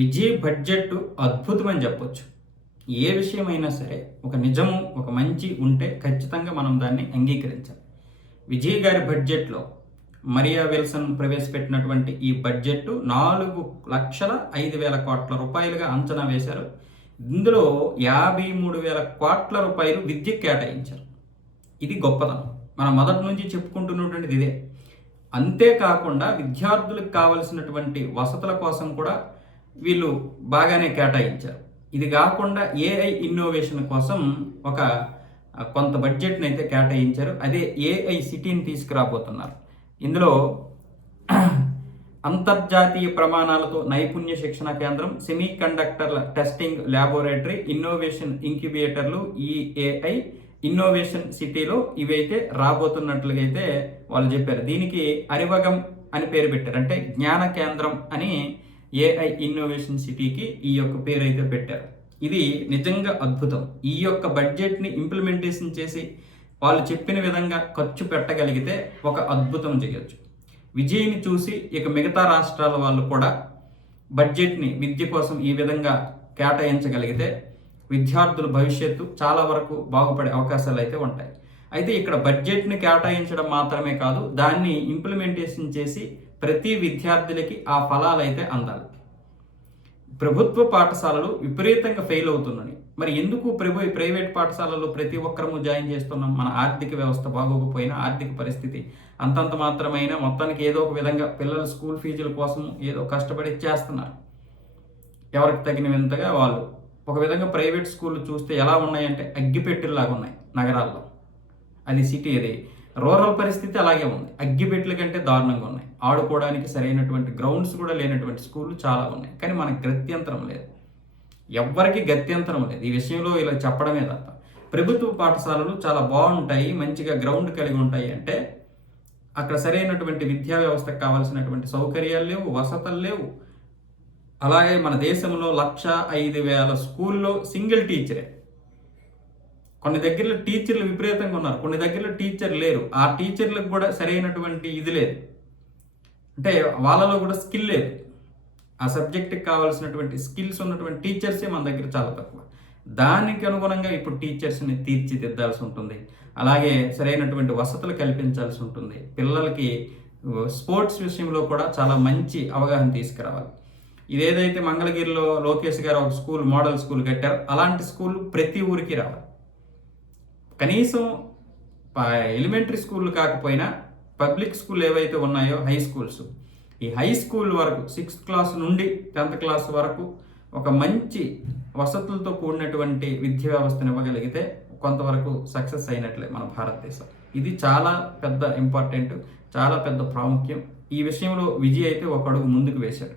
Vijay budget అద్భుతమని చెప్పొచ్చు. ఏ విషయమైనా సరే ఒక నిజము, ఒక మంచి ఉంటే ఖచ్చితంగా మనం దాన్ని అంగీకరించాలి. విజయ్ గారి బడ్జెట్‌లో మరియా విల్సన్ ప్రవేశపెట్టినటువంటి ఈ బడ్జెట్ 4,05,000 రూపాయలుగా అంచనా వేశారు. ఇందులో 53,000 రూపాయలు విద్యకు కేటాయించారు. ఇది గొప్పతనం. మనం మొదటి నుంచి చెప్పుకుంటున్నటువంటిది ఇదే. అంతేకాకుండా విద్యార్థులకు కావలసినటువంటి వసతుల కోసం కూడా వీళ్ళు బాగానే కేటాయించారు. ఇది కాకుండా ఏఐ ఇన్నోవేషన్ కోసం ఒక కొంత బడ్జెట్ని అయితే కేటాయించారు. అదే ఏఐ సిటీని తీసుకురాబోతున్నారు. ఇందులో అంతర్జాతీయ ప్రమాణాలతో నైపుణ్య శిక్షణ కేంద్రం, సెమీ కండక్టర్ల టెస్టింగ్ ల్యాబొరేటరీ, ఇన్నోవేషన్ ఇంక్యుబేటర్లు, ఈ ఏఐ ఇన్నోవేషన్ సిటీలో ఇవైతే రాబోతున్నట్లుగా అయితే వాళ్ళు చెప్పారు. దీనికి అరివగం అని పేరు పెట్టారు. అంటే జ్ఞాన కేంద్రం అని ఏఐ ఇన్నోవేషన్ సిటీకి ఈ యొక్క పేరు అయితే పెట్టారు. ఇది నిజంగా అద్భుతం. ఈ యొక్క బడ్జెట్ని ఇంప్లిమెంటేషన్ చేసి వాళ్ళు చెప్పిన విధంగా ఖర్చు పెట్టగలిగితే ఒక అద్భుతం చేయొచ్చు. విజయ్ని చూసి ఇక మిగతా రాష్ట్రాల వాళ్ళు కూడా బడ్జెట్ని విద్య కోసం ఈ విధంగా కేటాయించగలిగితే విద్యార్థుల భవిష్యత్తు చాలా వరకు బాగుపడే అవకాశాలు అయితే ఉంటాయి. అయితే ఇక్కడ బడ్జెట్ని కేటాయించడం మాత్రమే కాదు, దాన్ని ఇంప్లిమెంటేషన్ చేసి ప్రతి విద్యార్థులకి ఆ ఫలాలు అయితే అందాలి. ప్రభుత్వ పాఠశాలలు విపరీతంగా ఫెయిల్ అవుతున్నాయి. మరి ఎందుకు ప్రైవేట్ పాఠశాలల్లో ప్రతి ఒక్కరము జాయిన్ చేస్తున్నాం? మన ఆర్థిక వ్యవస్థ బాగోకపోయినా, ఆర్థిక పరిస్థితి అంతంత మాత్రమైనా మొత్తానికి ఏదో ఒక విధంగా పిల్లల స్కూల్ ఫీజుల కోసం ఏదో కష్టపడి చేస్తున్నారు. ఎవరికి తగిన విధంగా వాళ్ళు. ఒక విధంగా ప్రైవేట్ స్కూళ్ళు చూస్తే ఎలా ఉన్నాయంటే అగ్గిపెట్టెల్లాగా ఉన్నాయి నగరాల్లో. అది సిటీ, అది రూరల్ పరిస్థితి అలాగే ఉంది. అగ్గిపెట్టెల కంటే దారుణంగా ఉన్నాయి. ఆడుకోవడానికి సరైనటువంటి గ్రౌండ్స్ కూడా లేనటువంటి స్కూళ్ళు చాలా ఉన్నాయి. కానీ మనకు గత్యంతరం లేదు. ఎవ్వరికి గత్యంతరం లేదు ఈ విషయంలో. ఇలా చెప్పడమే తప్ప ప్రభుత్వ పాఠశాలలు చాలా బాగుంటాయి, మంచిగా గ్రౌండ్ కలిగి ఉంటాయి అంటే అక్కడ సరైనటువంటి విద్యా వ్యవస్థకు కావాల్సినటువంటి సౌకర్యాలు లేవు, వసతులు లేవు. అలాగే మన దేశంలో 1,05,000 స్కూల్లో సింగిల్ టీచరే. కొన్ని దగ్గరలో టీచర్లు విపరీతంగా ఉన్నారు, కొన్ని దగ్గరలో టీచర్ లేరు. ఆ టీచర్లకు కూడా సరైనటువంటి ఇది లేదు. అంటే వాళ్ళలో కూడా స్కిల్ లేదు. ఆ సబ్జెక్ట్కి కావాల్సినటువంటి స్కిల్స్ ఉన్నటువంటి టీచర్సే మన దగ్గర చాలా తక్కువ. దానికి అనుగుణంగా ఇప్పుడు టీచర్స్ని తీర్చిదిద్దాల్సి ఉంటుంది. అలాగే సరైనటువంటి వసతులు కల్పించాల్సి ఉంటుంది. పిల్లలకి స్పోర్ట్స్ విషయంలో కూడా చాలా మంచి అవగాహన తీసుకురావాలి. ఇదేదైతే మంగళగిరిలో లోకేష్ గారు ఒక స్కూల్, మోడల్ స్కూల్ కట్టారు, అలాంటి స్కూల్ ప్రతి ఊరికి రావాలి. కనీసం ఎలిమెంటరీ స్కూళ్ళు కాకపోయినా పబ్లిక్ స్కూల్ ఏవైతే ఉన్నాయో హై స్కూల్స్, ఈ హై స్కూల్ వరకు 6th క్లాస్ నుండి 10th క్లాస్ వరకు ఒక మంచి వసతులతో కూడినటువంటి విద్యా వ్యవస్థను ఇవ్వగలిగితే కొంతవరకు సక్సెస్ అయినట్లే మన భారతదేశం. ఇది చాలా పెద్ద ఇంపార్టెంట్, చాలా పెద్ద ప్రాముఖ్యం. ఈ విషయంలో విజయ్ అయితే ఒక అడుగు ముందుకు వేశాడు.